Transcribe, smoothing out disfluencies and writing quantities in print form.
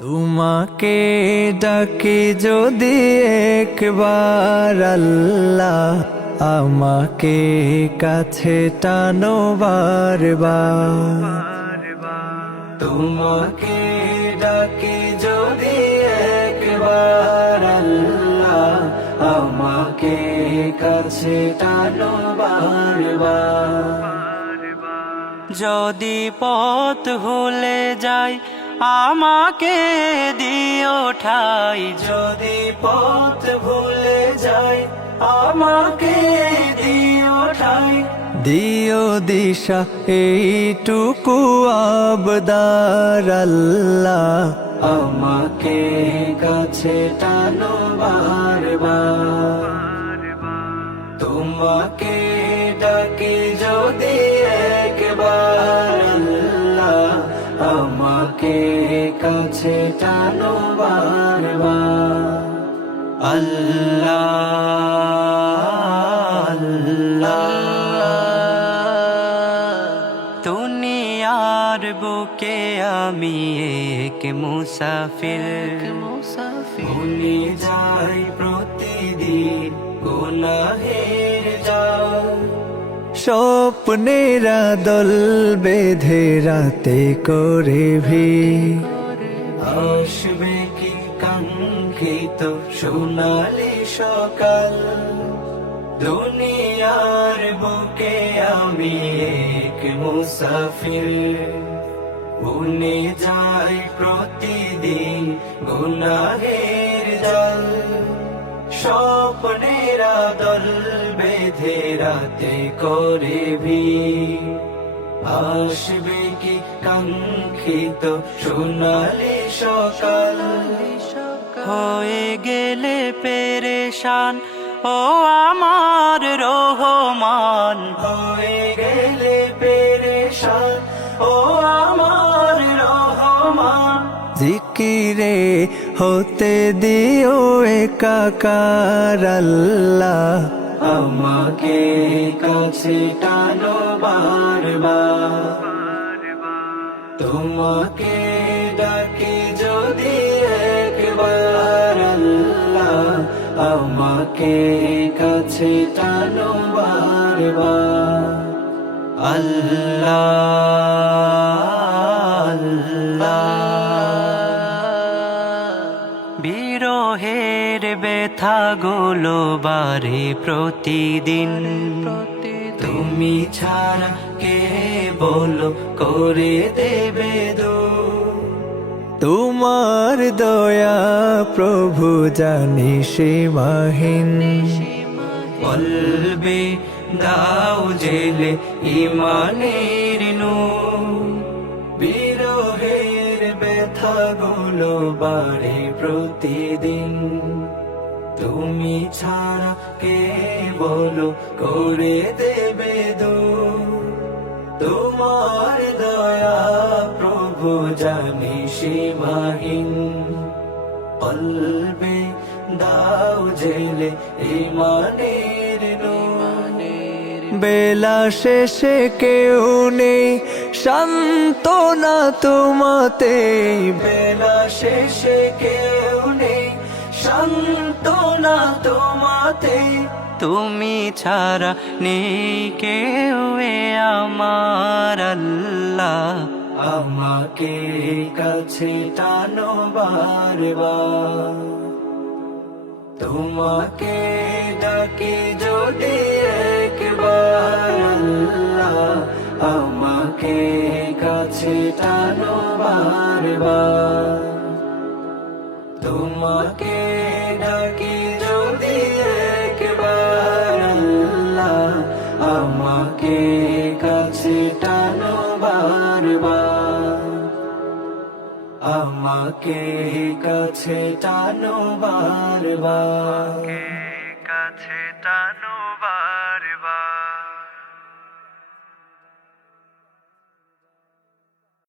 তোমাকে ডাকি যদি একবার আল্লাহ, আমাকে কাছে টানো বারবার। তোমাকে ডাকি যদি একবার আল্লাহ, আমাকে কাছে টানো বারবার। যদি পথ ভুলে যাই আমাকে দিও ঠাই, যদি পথ ভুলে যাই আমাকে দিও ঠাই। দিও দিশা এইটুকু আবদার আল্লাহ, আমাকে কাছে টানো বারবার। তোমাকে ডাকি যদি একবার আল্লাহ, আমাকে কাছে টানো বারবার। আল্লাহ আল্লাহ। দুনিয়ার বুকে আমি এক মুসাফির, ভুলে যাই প্রতিদিন গুনাহের জাল। স্বপ্নেরা দল বেঁধে রাতে করে ভিড়, আসবে কি কাঙ্ক্ষিত সোনালি সকাল। দুনিয়ার বুকে আমি এক মুসাফির, ভুলে যাই প্রতিদিন গুনাহের জাল। স্বপ্নেরা দল বেঁধে রাতে করে ভিড়, আসবে কি কাঙ্ক্ষিত সোনালি সকাল। হয়ে গেলে পেরেশান ও আমার রহমান, হয়ে গেলে পেরেশান ও আমার রহমান। জিকিরে হতে দিও একাকার আল্লাহ, আমাকে কাছে টানো বারবার। তোমাকে ডাকি যদি একবার আল্লাহ, আমাকে কাছে টানো বারবার। আল্লাহ আল্লাহ। বিরহের ব্যথা গুলো বারে প্রতিদিন, তুমি ছাড়া কে বলো করে দেবে দূর। তোমার দয়া প্রভু জানি সীমাহীন, কলবে দাও জেলে ইমানের নূর। বিরহের ব্যথা গুলো বাড়ে প্রতিদিন, তুমি ছাড়া কে বলো করে দেবে দূর। তোমার দয়া প্রভু জানি সীমাহীন, কলবে দাও জেলে ইমানের নূর। বেলা শেষে কেউ নেই সান্ত্বনা তোমাতে, বেলা শেষে কেউ নেই সান্ত্বনা তোমাতে। তুমি ছাড়া নেই কেউ এ আমার আল্লাহ, আমাকে কাছে টানো বারবার। তোমাকে ডাকি যদি একবার আল্লাহ, আমাকে কাছে টানো বারবার। তোমাকে ডাকি যদি একবার আল্লাহ, আমাকে কাছে টানো বারবার। আমাকে কাছে টানো বারবার। কাছে টানো